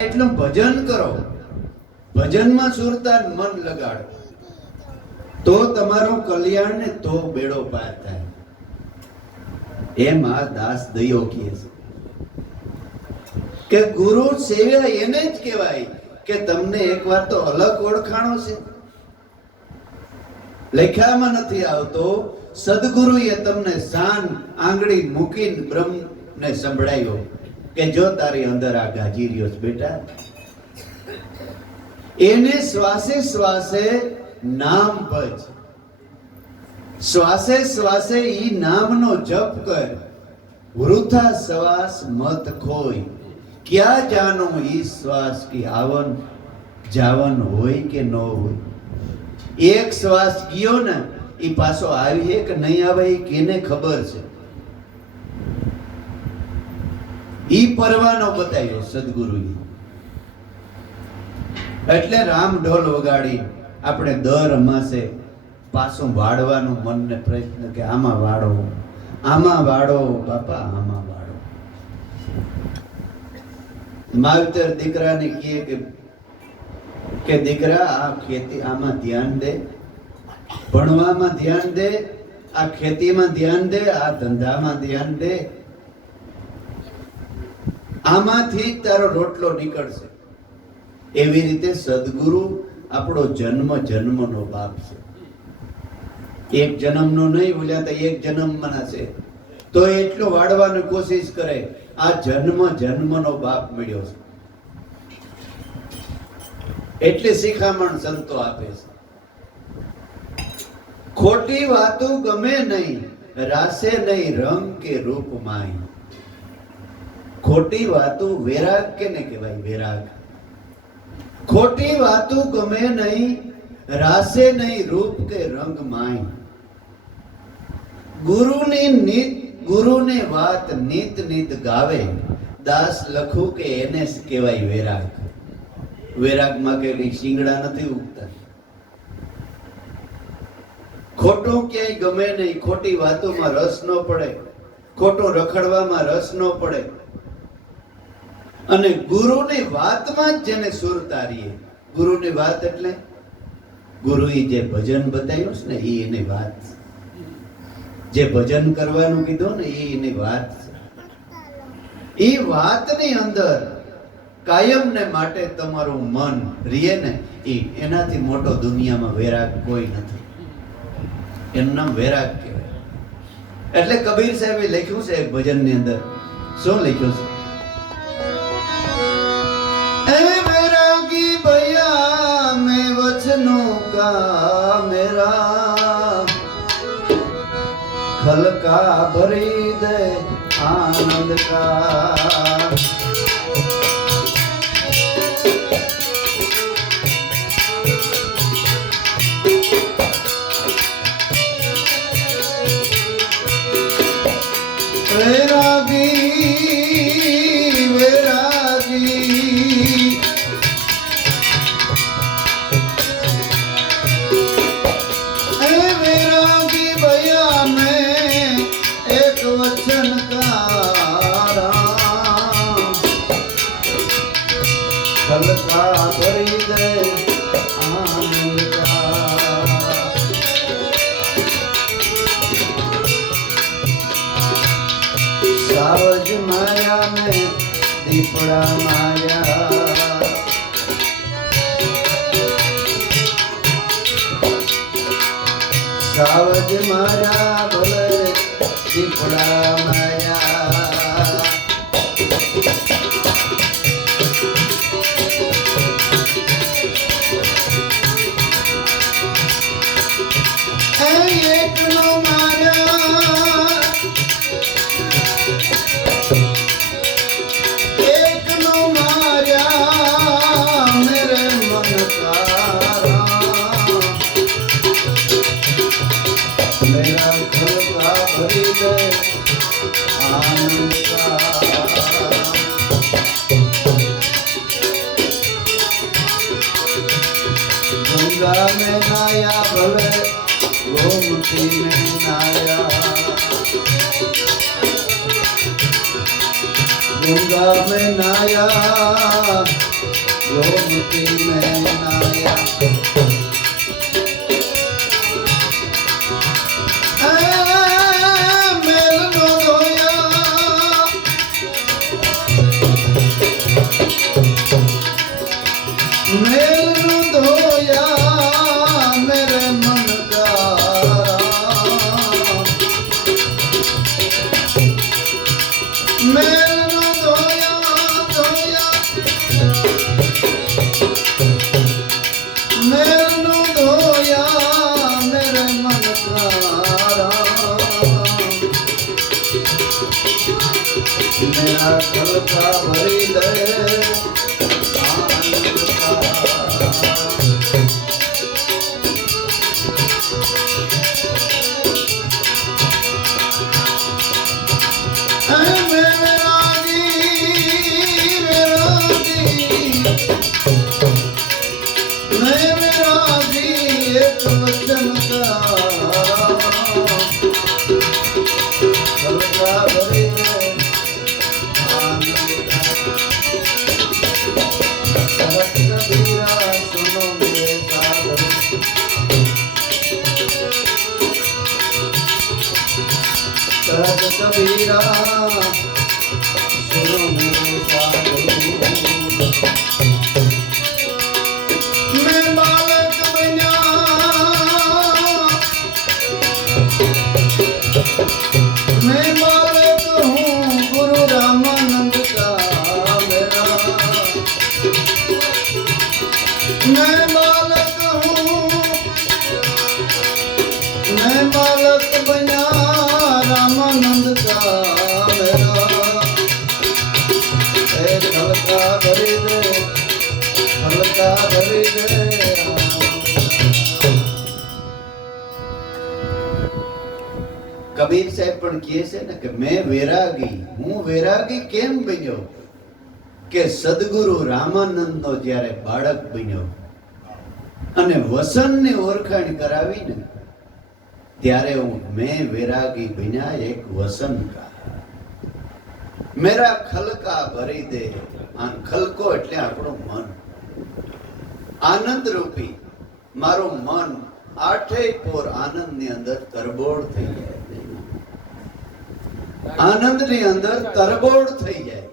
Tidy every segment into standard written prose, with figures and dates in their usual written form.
એટલું ભજન કરો, ભજનમાં સુરતા મન લગાડો તો તમારું કલ્યાણ ને તો બેડો પાર થાય. એમ આ દાસ દયો કહે છે કે ગુરુ સેવા એને જ કહેવાય કે તમને એકવાર તો અલગ ઓળખાણો છે. લખ્યામાં નથી આવતો. સદગુરુએ તમને શાન આંગળી મૂકીને બ્રહ્મને સંભળાયો કે જો તારી અંદર આ ગાજી રહ્યો છે બેટા, એને શ્વાસે શ્વાસે નામ ભજ, શ્વાસે શ્વાસે ઈ નામનો જપ કર, વૃથા શ્વાસ મત ખોય, ક્યાં જાનો ઈ શ્વાસ કી આવન જાવન હોય કે ન હોય. એક શ્વાસ ગયો ને ઈ પાછો આવી કે નહીં આવે એ કેને ખબર છે. ઈ પરવાનો બતાવ્યો સદગુરુએ. એટલે રામ ઢોલ વગાડી આપણે દર અમાસે પાછું વાળવાનું મનને પ્રયત્ન કે આમાં વાળો, આમાં વાળો બાપા, આમાં વાળો. માવતર દીકરાને કહે કે દીકરા આ ખેતી આમાં ધ્યાન દે, ભણવામાં ધ્યાન દે, આ ખેતીમાં ધ્યાન દે, આ ધંધામાં ધ્યાન દે, આમાંથી તારો રોટલો નીકળશે. એવી રીતે સદગુરુ આપણો જન્મ જન્મનો બાપ છે. એક જન્મનો નહીં બોલ્યા તો એક જન્મના છે તો એટલો વાળવાની કોશિશ કરે. આ જન્મ જન્મનો બાપ મળ્યો છે એટલે શિખામણ સંતો આપે છે. ખોટી વાતો ગમે નહીં, રાસે નહીં રંગ કે રૂપ માય. ખોટી વાતો વેરાગ કેને કહેવાય? વેરાગ. ખોટી વાતો ગમે નહીં, રાસે નહીં રૂપ કે રંગ માય. ગુરુની વાત નિત નિત ગાવે, દાસ લખું કે એને કહેવાય વેરાગ. વેરાગમાં કે શિંગડા નથી ઉગતા. ખોટું ક્યાંય ગમે નહીં, ખોટી વાતોમાં રસ ન પડે, ખોટું રખડવામાં રસ ન પડે. અને ગુરુની વાતમાં જ જેને સુર તારીએ. ગુરુની વાત એટલે ગુરુએ જે ભજન બતાવ્યું છે ને એ એની વાત, જે ભજન કરવાનું કીધું ને એ એની વાત છે. એ વાતની અંદર કાયમ ને માટે તમારું મન રીએ ને એનાથી મોટો દુનિયામાં વેરાગ કોઈ નથી. એનું નામ વેરાગ કહેવાય. એટલે કબીર સાહેબે લખ્યું છે એક ભજનની અંદર. શું લખ્યું છે? भैया मैं वचनों का मेरा खलका भरी दे आनंद का. सावज माया में दीपड़ा माया, सावज माया भले दीपड़ा माया. एक नो माया, एक नो माया मेरे मन का, मेरा घर का भरी दे आनंद का. गंगा में नाया भले गोमती में नाया, गंगा में नाया ગોમતી મેનાયા ખલકા ભરી દે कबीरा सुनो मेरे साधु मैं बालक बना मैं बालक हूँ गुरु रामानंद का मेरा मैं बालक हूँ मैं बालक बना रामानंद का मेरा खलका भरी दे खलका भरी दे। કબીર સાહેબ પણ કહે છે ને કે મેં વેરાગી હું વેરાગી કેમ બન્યો કે સદગુરુ રામાનંદનો જ્યારે બાળક બન્યો અને વસનની ઓળખાણ કરાવીને ત્યારે मैं वैरागी बना एक वसन का मेरा खलका भरी दे आन खलको એટલે આપણો મન આનંદ રૂપી મારું મન આઠેય પોર આનંદની અંદર તરબોળ થઈ જાય આનંદની અંદર તરબોળ થઈ જાય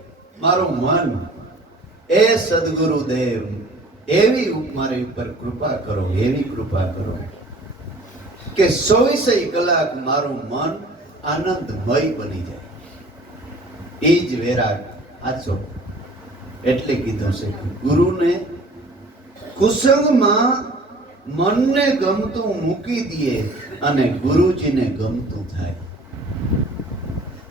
મારું મન એ સદગુરુ દેવ એવી મારી ઉપર કૃપા કરો એવી કૃપા કરો કે 24 કલાક મારું મન આનંદમય બની જાય એ જ વેરાગ આચો એટલે કીધું છે કે ગુરુને કુસંગમાં મનને ગમતું મૂકી દઈએ અને ગુરુજીને ગમતું થાય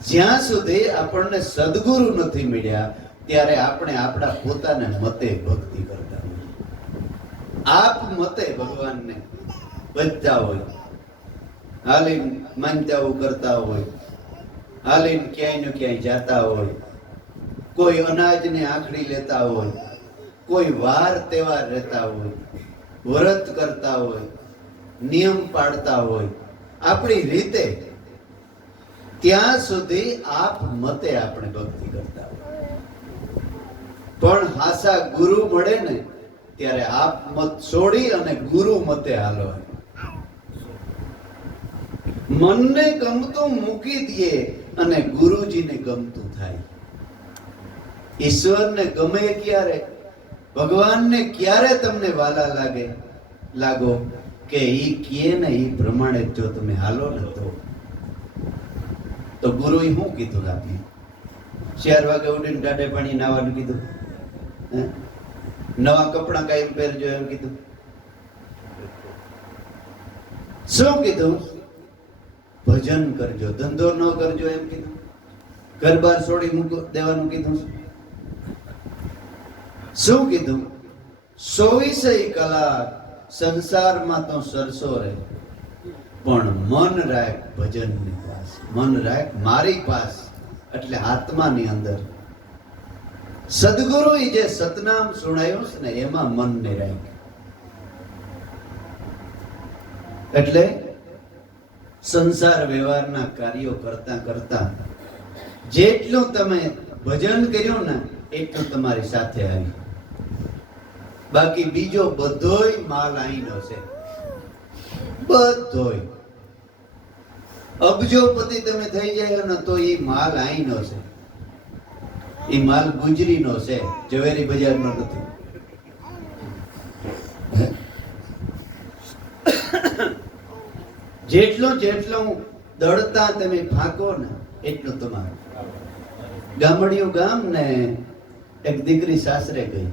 જ્યાં સુધી આપણને સદગુરુ નથી મળ્યા ત્યારે આપણે આપણા પોતાને મતે ભક્તિ કરતા હોઈએ આપ મતે ભગવાનને ભજતા હોય હાલીને માનતાઓ કરતા હોય હાલીને ક્યાંય ને ક્યાંય જાતા હોય કોઈ અનાજને આંખડી લેતા હોય કોઈ વાર તહેવાર રહેતા હોય વ્રત કરતા હોય નિયમ પાડતા હોય આપણી રીતે ત્યાં સુધી આપ મતે આપણે ભક્તિ કરતા હોય પણ હાસા ગુરુ મળે ને ત્યારે આપ મત છોડી અને ગુરુ મતે હાલો મનને ગમતું મૂકી દઈએ અને ગુરુજીને ગમતું થાય ઈશ્વરને ગમે ક્યારે ભગવાનને ક્યારે તમને વાલા લાગો કે ઈ કહે ને ઈ પ્રમાણે જો તમે હાલો ને તો ગુરુએ શું કીધું આપને 4 વાગે ઉઠીને ટાઢે પાણી નાવાનું કીધું નવા કપડાં કાયમ પહેરજો એમ કીધું શું કીધું ભજન કરજો ધંધો ન કરજો એમ કીધું ઘર બાર છોડી મૂકો દેવાનું કીધું શું કીધું 24 કલાક સંસારમાં તો સરસો રહે પણ મન રાખ ભજનની પાસ મન રાખ મારી પાસ એટલે આત્માની અંદર સદગુરુએ જે સતનામ સુણાયું છે ને એમાં મનને રાખ એટલે સંસાર વ્યવહારના કાર્યો કરતા કરતા જેટલું તમે ભજન કર્યું ને એટલું તમારી સાથે આવી બાકી બીજો બધોય માલ અહીંનો છે, બધોય. અબજોપતિ તમે થઈ જાય ને તો એ માલ અહીંનો છે, એ માલ ગુજરીનો છે, ઝવેરી બજારનો નથી. જેટલું જેટલું દળતા તમે ફાંકો ને એટલું તમારું. ગામડિયું ગામ ને એક દીકરી સાસરે ગઈ.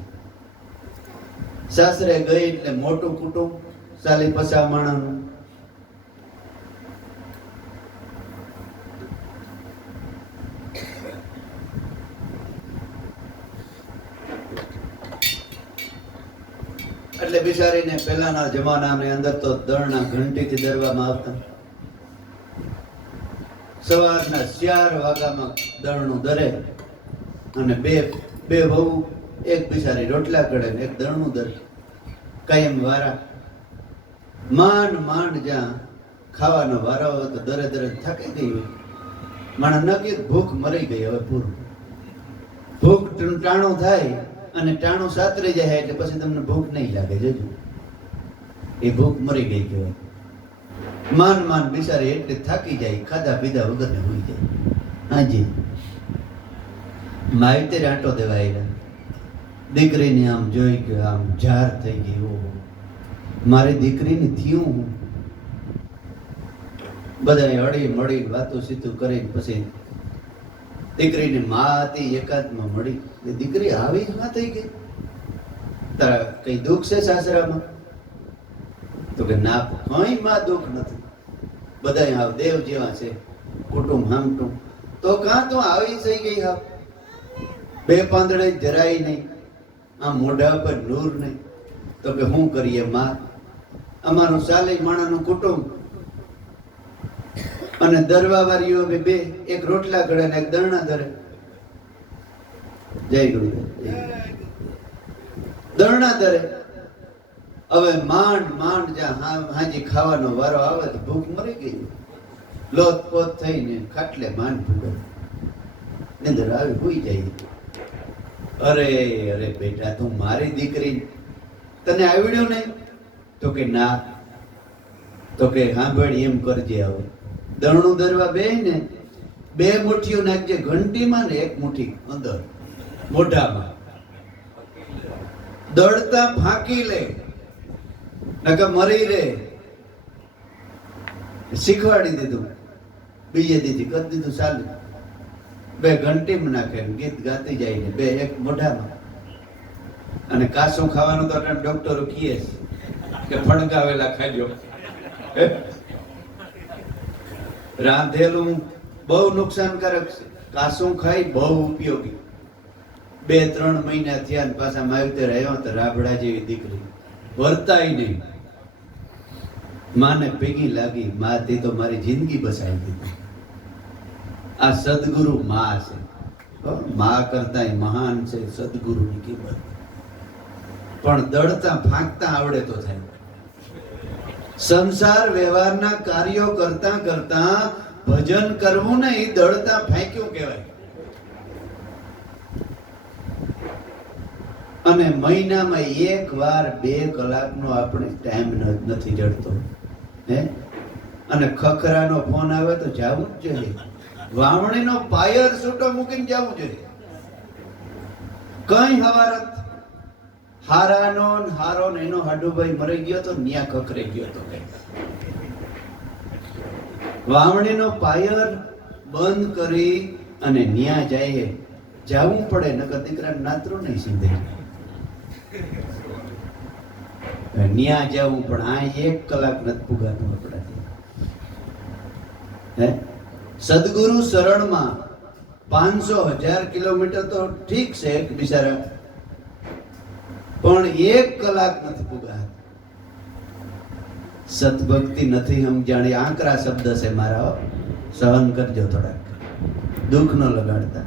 સાસરે ગઈ એટલે મોટું કુટુંબ, 40-50 માણસનું. એટલે બિચારીને પહેલાના જમાનાની અંદર તો દળના ઘંટીથી દળવામાં આવતા. સવારના 4 વાગ્યામાં દળનું દરે અને બે વહુ, એક બિચારી રોટલા કરે ને એક દળનું દરે, કાયમ વારા. માંડ જ્યાં ખાવાનો વારો હોય તો દરે થાકી ગઈ હોય. માણસ નક્કી ભૂખ મરી ગઈ, હવે પૂરું. ભૂખ ટાણું થાય અને ટાણું સાતરી જાય એટલે પછી તમને ભૂખ નહીં લાગે. જોજો, એ ભૂખ મરી ગઈ કહેવાય. માન બિચારી એટલે થાકી જાય, ખાધા પીધા વગર ને હોઈ જાય. હાજી માહિતી આંટો દેવા આવ્યા. દીકરીને આમ જોઈ કે આમ જાર થઈ ગઈ. ઓહો, મારી દીકરીને થયું. બધા હળી મળી વાતો સીતું કરી પછી દીકરીની મા હતી એકાદમાં મળી. દીકરી આવી જ ના થઈ ગઈ, તારા કઈ દુઃખ છે સાસરામાં? તો કે ના, કઈ માં દુઃખ નથી, બધા હાવ દેવ જેવા છે, કુટુંબ હામટું. તો કાં તો આવી થઈ ગઈ હાવ, 2 પાંદડે જરાય નહીં, આમ મોઢા પર નૂર નહીં. તો કે શું કરીએ માં, અમારું 40 માણસનું કુટુંબ અને દરવા વાળીઓ બે, એક રોટલા કરે ને એક દરણા ધરે. જય ગુરુદેવ. દરણા ધરે. હવે માંડ જ્યાં હાજી ખાવાનો વારો આવે તો ભૂખ મરી ગઈ, લોત પોત થઈને ખાટલે માંડ ભૂગે નિંદર આવી હોઈ જાય. અરે બેટા, તું મારી દીકરી, તને આવડ્યું નહીં? તો કે ના. તો કે સાંભળ, એમ કરજે, હવે દરણું દરવા બે ને 2 મુઠ્ઠીઓ નાખજે ઘંટીમાં ને 1 મુઠ્ઠી અંદર મોઢામાં. દળતા ફાંકી લે, નકર મરી રે. શીખવાડી દીધું, બીજે દીધી કરી દીધું ચાલુ. 2 ઘંટીમાં નાખે, ગીત ગાતી જાય ને 2 1 મોઢામાં. અને કાસું ખાવાનું તો ડોક્ટરો કહે કે ફણગાવેલા ખાજો. રાંધેલું બહુ નુકસાનકારક છે, કાસું ખાઈ બહુ ઉપયોગી. 2-3 મહિના થયા ને પાછા માવતર આવ્યો તો રાબડા જેવી દીકરી, વર્તાય નહીં. માને ભેગી લાગી, મા તે તો મારી જિંદગી બસાવી દીધી. આ સદગુરુ મા છે, મા કરતા મહાન છે સદગુરુની કિંમત. પણ દળતા ફાંકતા આવડે તો થાય. સંસાર વ્યવહારના કાર્યો કરતા કરતા ભજન કરવું ને એ દળતા ફાંક્યું કહેવાય. અને મહિનામાં 1 વાર 2 કલાકનો આપણે ટાઈમ નથી જડતો. અને ખખરાનો ફોન આવે તો જવું જ જોઈએ. વાવણીનો પાયર છૂટો મૂકીને જવું જોઈએ. કઈ હવારત હારાનો હારો ને એનો હાડુભાઈ મરી ગયો તો ન્યા ખખરે ગયો તો. વાવણીનો પાયર બંધ કરી અને ન્યા જાય જવું પડે, નકર દીકરા નાતરો નહીં સીધે. ન્યા જવું પણ આ 1 કલાક નથી પુગાતું આપણાથી. સદગુરુ શરણમાં 500,000 કિલોમીટર તો ઠીક છે એક બિચારા, પણ 1 કલાક નથી પુગાત. સતભક્તિ નથી સમજાણી. આંકરા શબ્દ છે મારા, સહન કરજો થોડાક, દુઃખ ન લગાડતા.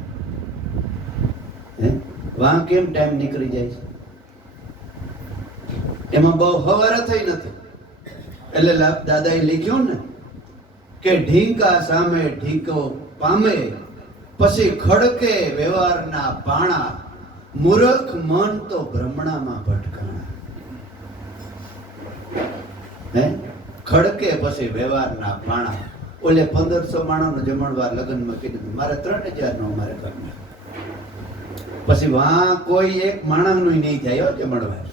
વાં કેમ ટાઈમ નીકળી જાય છે, એમાં બહુ હવારે થઈ નથી. એટલે દાદાએ લખ્યું ને કે ઢીંકા સામે ઢીંકો પામે, પછી ખડકે વ્યવહારના પાણા, મૂર્ખ મન તો ભ્રમણામાં ભટકાણા. ખડકે પછી વ્યવહારના પાણા. ઓલે 1500 માણસનો જમણવાર લગ્નમાં કીધું, મારે 3000 નો અમારે ઘરમાં. પછી વાં કોઈ એક માણસનું નહીં થાય હો જમણવાર.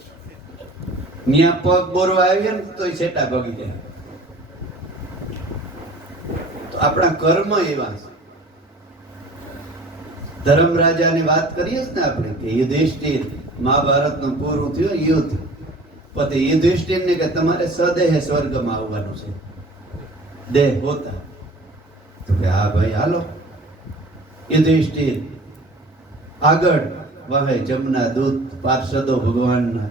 ન્યા પગ બોરવા આવીએ ને તો સેટા ભગી જાય. તો આપણા કર્મ એવા છે. ધર્મરાજાની વાત કરીએ ને આપણે કે યુધિષ્ઠિર, મહાભારતનું પૂરું થયું યુદ્ધ, પછી યુધિષ્ઠિરને કે તમારે સદેહે સ્વર્ગમાં આવવાનું છે, દેહ હોતા. તો કે હા ભાઈ હાલો. યુધિષ્ઠિર આગળ વહે જમના દૂત, પાર્ષદો ભગવાનના,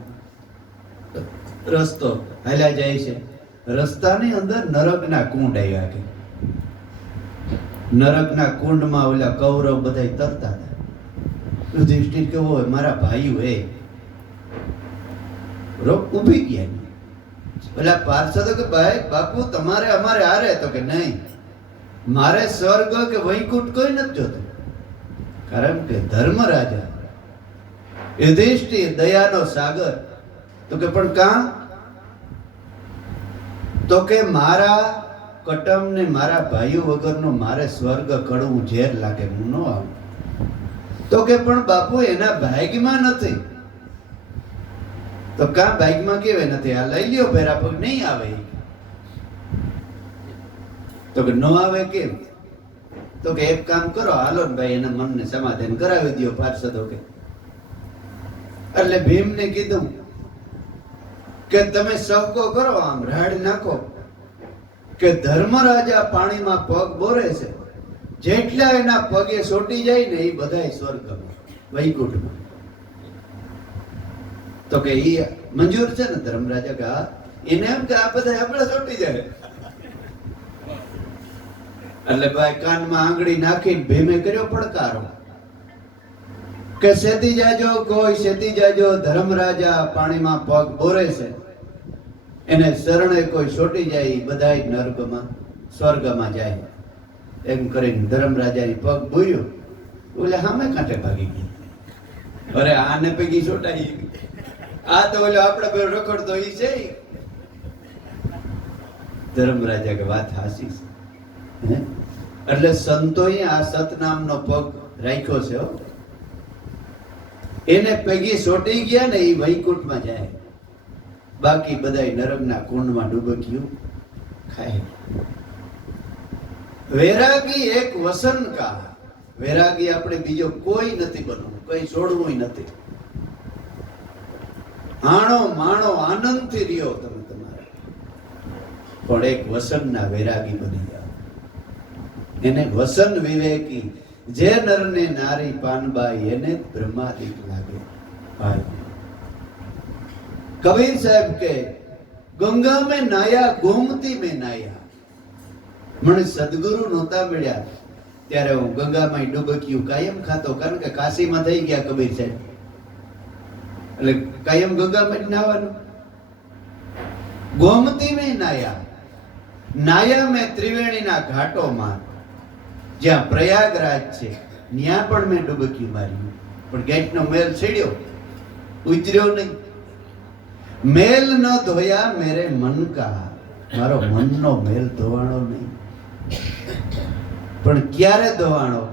રસ્તો હાલ્યા જાય છે. રસ્તાની અંદર નરકના કુંડ આવ્યા કે નરકના કુંડમાં ઓલા કૌરવ બધા તરતા હતા. યુધિષ્ઠિર કેવો હોય, મારા ભાઈઓ એ રોક ઊભી ગયા. ઓલા પાર્ષદો કે ભાઈ બાપુ તમારે અમારે હારે. તો કે નહીં, મારે સ્વર્ગ કે વૈકુંઠ કોઈ નથી જોતું. કારણ કે ધર્મરાજા યુધિષ્ઠિર દયાનો સાગર. તો કે પણ કાં? તો કે મારા કટમ ને મારા ભાઈઓ વગરનો મારે સ્વર્ગ કડવું ઝેર લાગે, હું ન આવું. તો કે પણ બાપુ એના ભાગ્યમાં નથી. તો કાં ભાગ્યમાં કેવે નથી? આ લઈ લ્યો ફેરા પગ નહીં આવે. તો કે ન આવે કેમ? તો કે એક કામ કરો, હાલો ને ભાઈ એના મનને સમાધાન કરાવી દો પાર્ષદો કે. એટલે ભીમને કીધું કે તમે સહકો કરો, આમ રાડ નાખો કે ધર્મરાજા પાણીમાં પગ બોરે છે, જેટલા એના પગે સોટી જાય ને એ બધાય સ્વર્ગમાં વૈકુંઠમાં. તો કે ઈ મંજૂર છે ને? ધર્મરાજા કે હા. એને એમ કે આ બધા આપણે સોટી જાય. એટલે ભાઈ કાનમાં આંગળી નાખીને ભીમે કર્યો પડકારો કે સેતી જાજો, કોઈ સેતી જાજો, ધર્મરાજા પાણીમાં પગ બોરે છે, એને શરણે કોઈ છોટી જાય બધાય નર્કમાં સ્વર્ગમાં જાય. એમ કરીને ધર્મરાજાની પગ બોર્યો, ઓલે સામે કાંઠે ભાગી ગઈ. અરે આને પૈકી છોટાઈ, આ તો ઓલો આપણે બે રખડતો ઈ છે. ધર્મરાજા કે વાત હાસી છે. એટલે સંતોએ આ સતનામનો પગ રાખ્યો છે. એને પૈકી છોટી ગયા ને એ વૈકુંઠમાં જાય, બાકી બધાય નરકના કુંડમાં ડૂબક્યું ખાય. વૈરાગી એક વસન કા. વૈરાગી આપણે બીજો કોઈ નથી બનવું, કઈ છોડવું નથી. હાણો માણો આનંદથી રહ્યો તમે તમારે, પણ એક વસનના વૈરાગી બની જાઓ. એને વસન વિવેકી, જે નરને નારી પાનબાઈ એને બ્રહ્માદિક લાગે. ભાઈ કબીર સાહેબ કે ગંગા में नाया गोमती में नाया. મને સદગુરુ નહોતા મળ્યા ત્યારે હું ગંગામાં ડૂબકીયું કાયમ ખાતો, કારણ કે કાશીમાં થઈ ગયા કબીર સાહેબ, એટલે કાયમ ગંગામાં જ નાવાનું. ગોમતી में नाया, નાયા મેં ત્રિવેણીના ઘાટોમાં, જ્યાં પ્રયાગરાજ છે ત્યાં પણ મેં ડૂબકી મારી, પણ ગેટનો મેલ છેડ્યો, ઉતર્યો નહીં. મેલ ન ધોયા મેરે મન કા, મારો મનનો મેલ ધોવાણો નહીં. પણ ક્યારે ધોવાણો?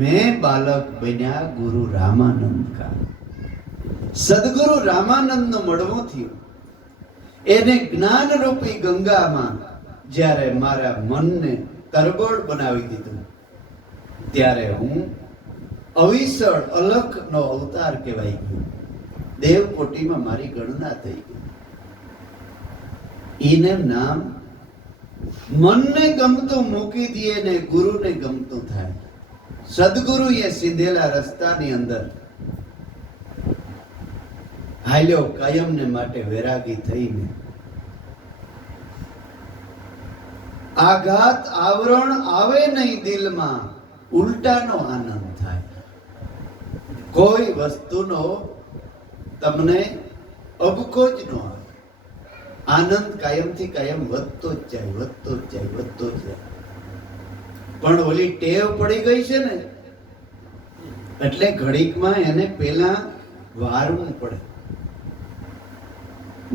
મેં બાલક બન્યા ગુરુ રામાનંદ કા. સદગુરુ રામાનંદ નું મળવું થયું. એને જ્ઞાન રૂપી ગંગામાં જ્યારે મારા મનને તરબોળ બનાવી દીધું, ત્યારે હું અવિસળ અલખ નો અવતાર કહેવાય ગયો. દેવકોટીમાં મારી ગણના થઈ ગઈ. એને નામ મનને ગમતું મૂકી દઈએ ને ગુરુને ગમતું થાય. સદગુરુએ સીધેલા રસ્તાની અંદર હાલ્યો કાયમને માટે વૈરાગી થઈને. આઘાત આવરણ આવે નહીં દિલમાં, ઉલટાનો આનંદ થાય. કોઈ વસ્તુનો તમને અબકો જ ન આવે. આનંદ કાયમથી કાયમ વધતો જ જાય, વધતો જ જાય, વધતો જ જાય. પણ ઓલી ટેવ પડી ગઈ છે ને, એટલે ઘડીકમાં એને પેલા વારવું પડે.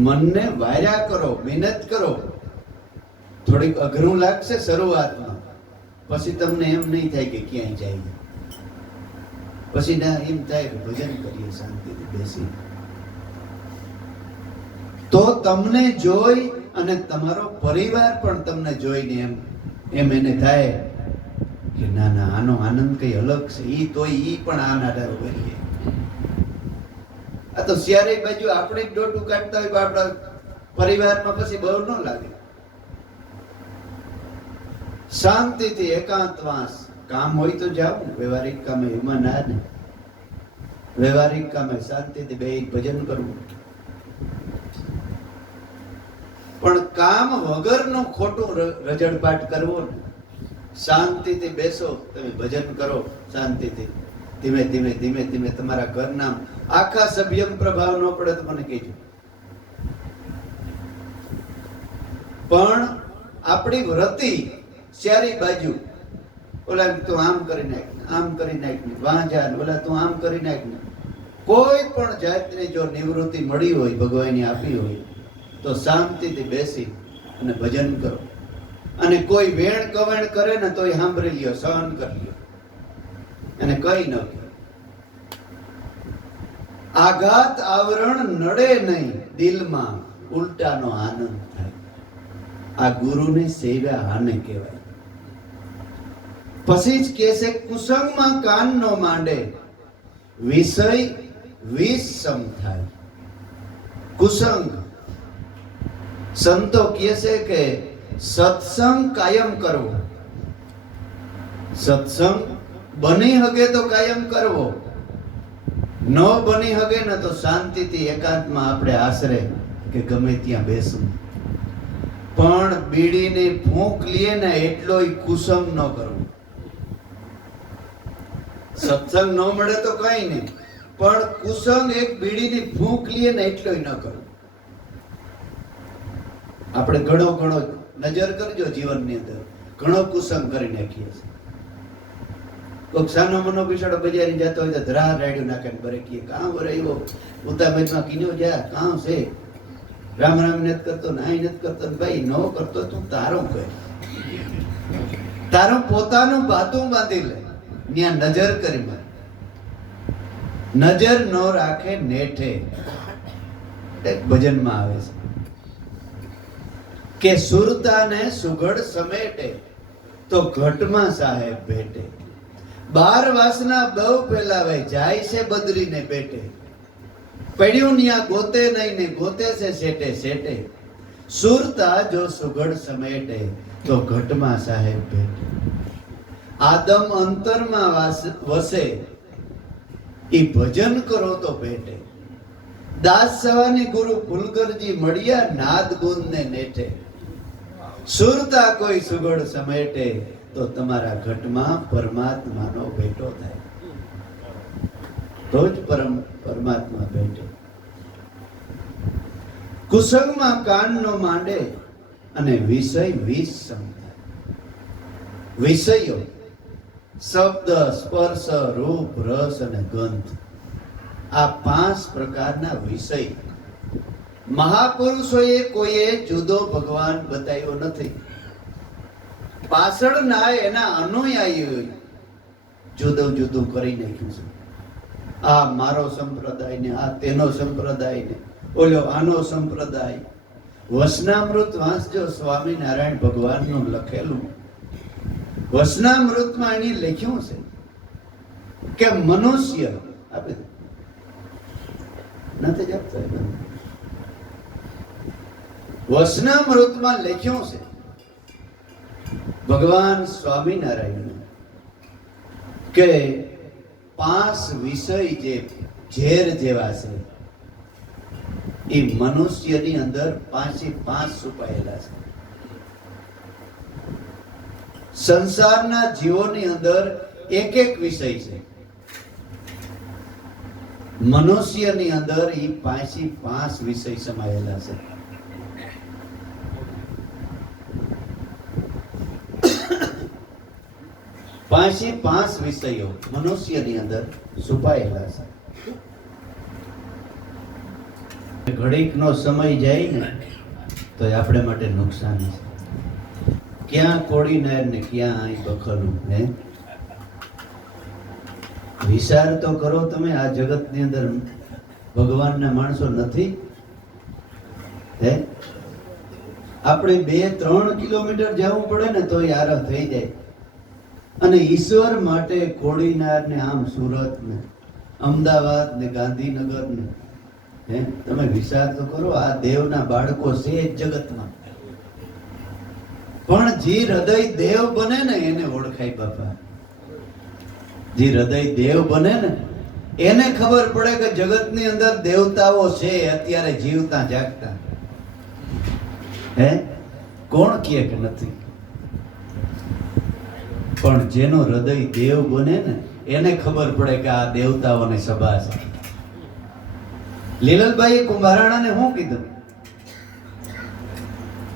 મનને વાર્યા કરો, મહેનત કરો, થોડીક અઘરું લાગશે શરૂઆતમાં, પછી તમને એમ નહીં થાય કે ક્યાંય જાય, પછી ના એમ થાય કે ભજન કરીએ શાંતિથી બેસી. તો તમને જોઈ અને તમારો પરિવાર પણ તમને જોઈને એમ એને થાય કે ના ના આનો આનંદ કઈ અલગ છે, ઈ પણ આના ડારો કરીએ. આ તો સિયારે બાજુ આપણે જ ડોટું કાઢતા હોય આપણા પરિવારમાં પછી બહુ ન લાગે. શાંતિથી એકાંતવાસ, કામ હોય તો જાવ, વ્યવહારિક કામે એમાં ના ને, વ્યવહારિક કામે શાંતિથી બે ભજન કરવું. પણ કામ વગરનું ખોટું રજડપાટ કરવો ને, શાંતિથી બેસો, તમે ભજન કરો શાંતિથી, ધીમે ધીમે ધીમે ધીમે તમારા ઘરના આખા સભ્યમ પ્રભાવ ન પડે તો મને કહેજો. પણ આપણી વૃત્તિ ચારી બાજુ, ઓલા તું આમ કરી નાખ, આમ કરી નાખ, વાં જા, ઓલા તું આમ કરી નાખ, કોઈ પણ જાતની જો નિવૃત્તિ મળી હોય, ભગવાને આપી હોય, તો શાંતિથી બેસી અને ભજન કરો. અને કોઈ વેણ કવેણ કરે ને તોય સાંભળી લ્યો, સહન કરી લ્યો, અને કઈ ન કહે. આઘાત આવરણ નડે નહીં દિલમાં, ઉલટાનો આનંદ થાય. આ ગુરુને સેવ્યા આને કહેવાય. પછી જ કહેશે કુસંગમાં કાન નો માંડે, વિષય વિષ સમ થાય. કુસંગ, સંતો કહે છે કે સત્સંગ કાયમ કરવો. સત્સંગ બની હગે તો કાયમ કરવો, ન બની હગે ને તો શાંતિથી એકાંતમાં આપણે આશરે કે ગમે ત્યાં બેસવું. પણ બીડીની ફૂંક લીએ ને એટલોય કુસંગ ન કરવો. સત્સંગ ન મળે તો કઈ નહીં, પણ કુસંગ એક બીડીની ફૂંક લીએ ને એટલોય ન કરવો. આપણે ઘણો ઘણો નજર કરજો જીવનની અંદર, ઘણો કુસંગ કરી નાખીએ છીએ. કોઈક સાનો મનો બિસાડો બજારી જતો હોય તો ધરા રાડ્યું નાખે ને બરે કીએ કાં બરે એવો ઉતાબજમાં કીન્યો જા કાં છે, રામ રામ નથી કરતો, નાઈ નથી કરતો, ભાઈ ન કરતો તું તારો કહે, તારો પોતાનું બાતું બાંધી લે. ત્યાં નજર કરી મારે, નજર ન રાખે નેઠે. એક ભજનમાં આવે છે કે સુરતાને સુઘડ સમેટે તો ઘટમાં સાહેબ ભેટે. 12 વાસના બહુ ફેલાવે, જાય છે બદરીને પેટે. પડ્યું ન્યા ગોતે નહીં ને ગોતે છે સેટે સેટે. સુરતા જો સુઘડ સમેટે તો ઘટમાં સાહેબ ભેટે. આદમ અંતરમાં વસે, ઈ ભજન કરો તો ભેટે. દાસ સવાની ગુરુ ફુલકરજી મળ્યા, નાદ ગુણ ને નેઠે. સુરતા કોઈ સુગડ સમેટે તો તમારા ઘટમાં પરમાત્માનો ભેટો થાય, તો જ પરમાત્મા ભેટે. કુસંગમાં કાન નો માંડે અને વિષય વિષ સમ થાય. વિષયો શબ્દ, સ્પર્શ, રૂપ, રસ અને ગંધ, આ 5 પ્રકારના વિષય. મહાપુરુષોએ કોઈએ જુદો ભગવાન બતાવ્યો નથી. પાછળના એના અનુયાયીઓ જુદું જુદું કરી નાખ્યું છે. આ મારો સંપ્રદાય ને, આ તેનો સંપ્રદાય ને, ઓલો આનો સંપ્રદાય. વસનામૃત વાંચજો, સ્વામિનારાયણ ભગવાનનું લખેલું. વસનામૃતમાં એની લખ્યું છે કે મનુષ્ય આપે નથી જપતો. વસનામૃતમાં લખ્યું છે ભગવાન સ્વામિનારાયણ કે 5 વિષય જે ઝેર જેવા છે એ મનુષ્યની અંદર 5 છુપાયેલા છે. સંસારના જીવોની અંદર એક વિષય છે, મનુષ્યની અંદર એ 5 વિષય સમાયેલા છે. પાંચ વિષયો મનુષ્યની અંદર છુપાયેલા છે. ઘડીકનો સમય જાય ને તો આપણે માટે નુકસાન છે. ક્યાં કોડીનાર ને ક્યાં અહીં બખલું હે? વિચાર તો કરો તમે, આ જગતની અંદર ભગવાનના માણસો નથી હે? આપણે 2-3 કિલોમીટર જવું પડે ને તો આરામ થઈ જાય. અને ઈશ્વર માટે કોડીનાર ને આમ સુરત ને અમદાવાદ ને ગાંધીનગર ને હે, તમે વિચાર તો કરો. આ દેવના બાળકો છે જ જગતમાં, પણ જે હૃદય દેવ બને ને એને ઓળખાય બાપા. જે હૃદય દેવ બને ને એને ખબર પડે કે જગતની અંદર દેવતાઓ છે અત્યારે જીવતા જાગતા. હે, કોણ કહે કે નથી? પણ જેનો હૃદય દેવ બને ને એને ખબર પડે કે આ દેવતાઓની સભા છે. લીલલબાઈએ કુંભારાણાને શું કીધું?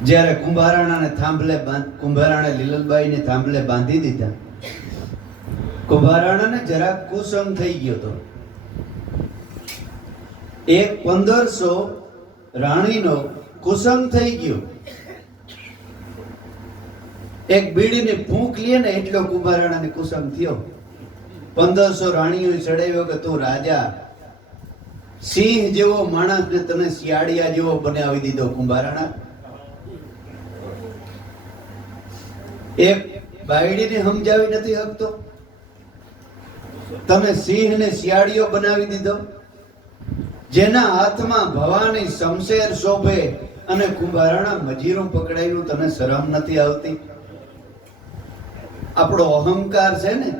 જ્યારે કુંભારાણે લીલલબાઈને થાંભલે બાંધી દીધા, કુંભારાણાને જરાક કુસંગ થઈ ગયો તો. એક 1500 રાણીનો કુસંગ થઈ ગયો. એક બીડીની ફૂંક લે ને એટલો કુંભારાણાને કુસંગ થયો. 1500 રાણીઓ ચડાવ્યો કે તું રાજા, સિંહ જેવો માણસ ને તને શિયાળિયા જેવો બનાવી દીધો કુંભારાણા. એક બાયડીને સમજાવી નથી શકતો, તમે સિંહ ને શિયાળિયો બનાવી દીધો. જેના હાથમાં ભવાની શમશેર શોભે અને કુંભારાણા મજીરું પકડાયું, તને શરમ નથી આવતી? આપણો અહંકાર છે ને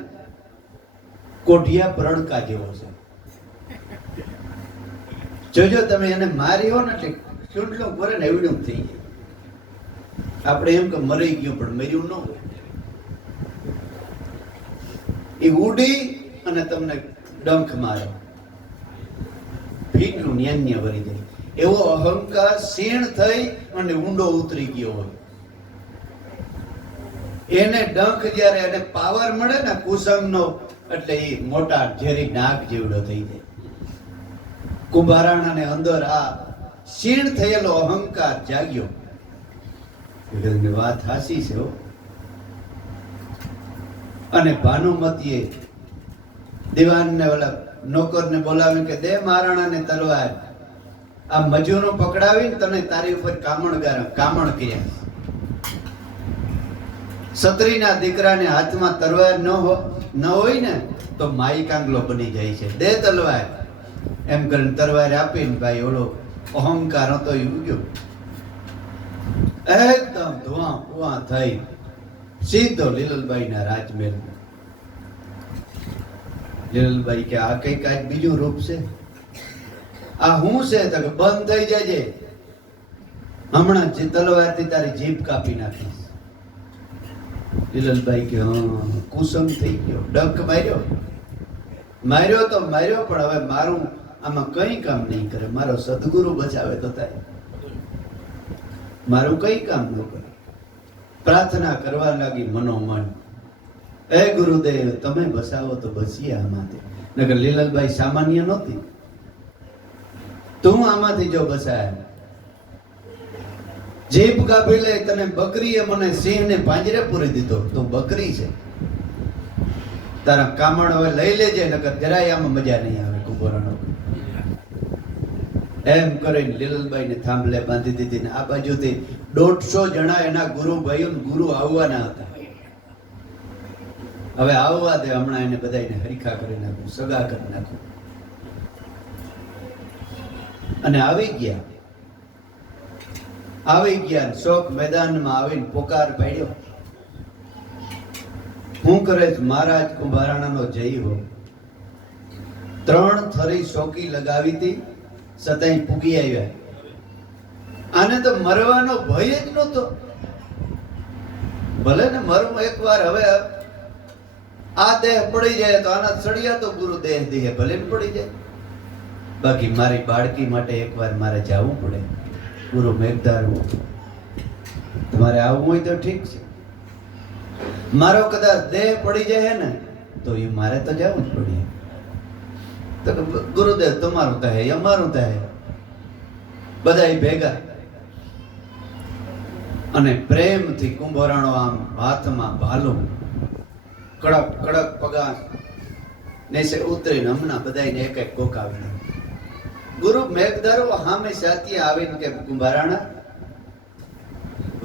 કોઢિયા પ્રણકા જેવો છે. જોજો તમે એને માર્યો ને એટલે ચૂંટલો કરે ને એવડું થઈ જાય. આપણે એમ કે મરી ગયું, પણ મર્યું ન હોય. એ ઉડી અને તમને ડંખ મારે, ફીટલું ન્યાન્ય ભરી જાય. એવો અહંકાર ક્ષીણ થઈ અને ઊંડો ઉતરી ગયો હોય. એને ડંખ જ્યારે એને પાવર મળે ને કુસંગનો, એટલે એ મોટા ઝેરી નાગ જેવડો થઈ જાય. કુંભારાણાને અંદર આ ક્ષીણ થયેલો અહંકાર જાગ્યો. વાત હાસી છે. અને ભાનુમતીએ દિવાનને ઓલા નોકરને બોલાવીને કે દે મહારાણાને તલવાર, આ મજૂરો પકડાવીને તને તારી ઉપર કામણ કર્યા. ક્ષત્રિયના દીકરાને હાથમાં તલવાર ન હોય ને તો માઈ કાંગલો બની જાય છે. દે તલવાર એમ કરીને તલવાર આપીને ભાઈ ઓલો અહંકાર હતો એ ઉગ્યો. એકદમ ધુઆ પુઆ થઈ સીધો લીલલબાઈના રાજમહેલ. લીલલબાઈ કે આ કઈક આજ બીજું રૂપ છે, આ હું છે? તો કે બંધ થઈ જાય, હમણાં જે તલવારથી તારી જીભ કાપી નાખીશ. લીલલબાઈ કે હા, કુસંગ થઈ ગયો, ડંખ માર્યો તો માર્યો, પણ હવે મારું આમાં કઈ કામ નહીં કરે. મારો સદગુરુ બચાવે તો થાય, મારું કઈ કામ ન કરે. પ્રાર્થના કરવા લાગી મનોમન, એ ગુરુદેવ તમે બસાવો તો બચીએ આમાંથી. નકર લીલલબાઈ સામાન્ય નહોતી. તું આમાંથી જો બસાય, જીભ કાપી લે તને. બકરીએ મને સિંહને પાંજરે પૂરી દીધો, તું બકરી છે. તારા કામણ હવે લઈ લેજે, નકર જરાય આમાં મજા નહીં આવે. કુંભારાણો એમ કરીને લીલલબાઈને થાંભલે બાંધી દીધી. ને આ બાજુથી 150 જણા એના ગુરુ ભાઈઓ ગુરુ આવવાના હતા. હવે આવવા દે, હમણાં એને બધાને હરીખા કરી નાખું, સગા કરી નાખું. અને આવી ગયા શોક મેદાનમાં આવીને પોકાર પાડ્યો. હું કરે મહારાજ કુંભારાણાનો જય હો. 3 થરી શોકી લગાવી હતી, છતાંય પૂગી આવ્યા. આને તો મરવાનો ભય જ નહોતો. ભલે ને મરું એકવાર, હવે આ દેહ પડી જાય તો આના સળિયા તો ગુરુ દેહ ભલે ને પડી જાય. બાકી મારી બાળકી માટે એકવાર મારે જવું પડે. ગુરુ મેઘધાર, તમારે આવવું હોય તો ઠીક છે. મારો કદાચ દેહ પડી જાય ને તો એ મારે તો જવું જ પડે. તો ગુરુદેવ તમારું થાય, અમારું થાય, બધા ભેગા. અને પ્રેમથી કુંભરાણો આમ હાથમાં ભાલું કડક કડક પગા નેસે ઉતરીને હમણાં બધાને એક એક ગોકાવી. ગુરુ મેઘધરો સામે સાથી આવીને કે કુંભારાણા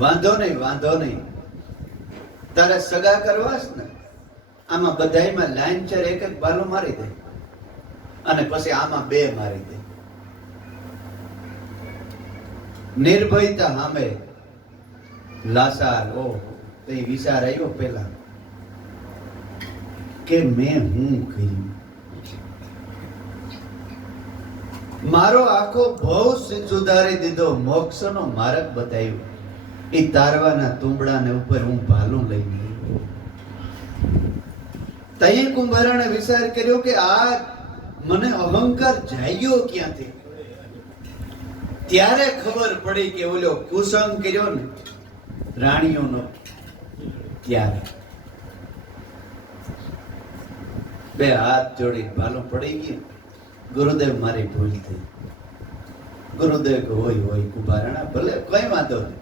વાંધો નહીં તારે સગા કરવાસ ને આમાં બધાયમાં લાઈન ચર એક એક બાલો મારી દે અને પછી આમાં બે મારી દે. નિર્ભયતા સામે લાસાર ઓ તો વિચાર આવ્યો પેલા કે મેં હું કર્યું. મારો આખો ભવ સુધારી દીધો, મોક્ષનો માર્ગ બતાવ્યો. એ તારવાના તુંબડાને ઉપર હું ભાલું લઈને તઈ કુંભારાણે વિચાર કર્યો કે આ મને અહંકાર જાગ્યો ક્યાંથી. ત્યારે ખબર પડી કે ઓલો કુસંગ કર્યો ને રાણીઓનો, ત્યારે બે હાથ જોડી ભાલું પડી ગયું. ગુરુદેવ મારી ભૂલ થઈ. ગુરુદેવ હોય કુંભારાણા ભલે કઈ વાંધો નહીં,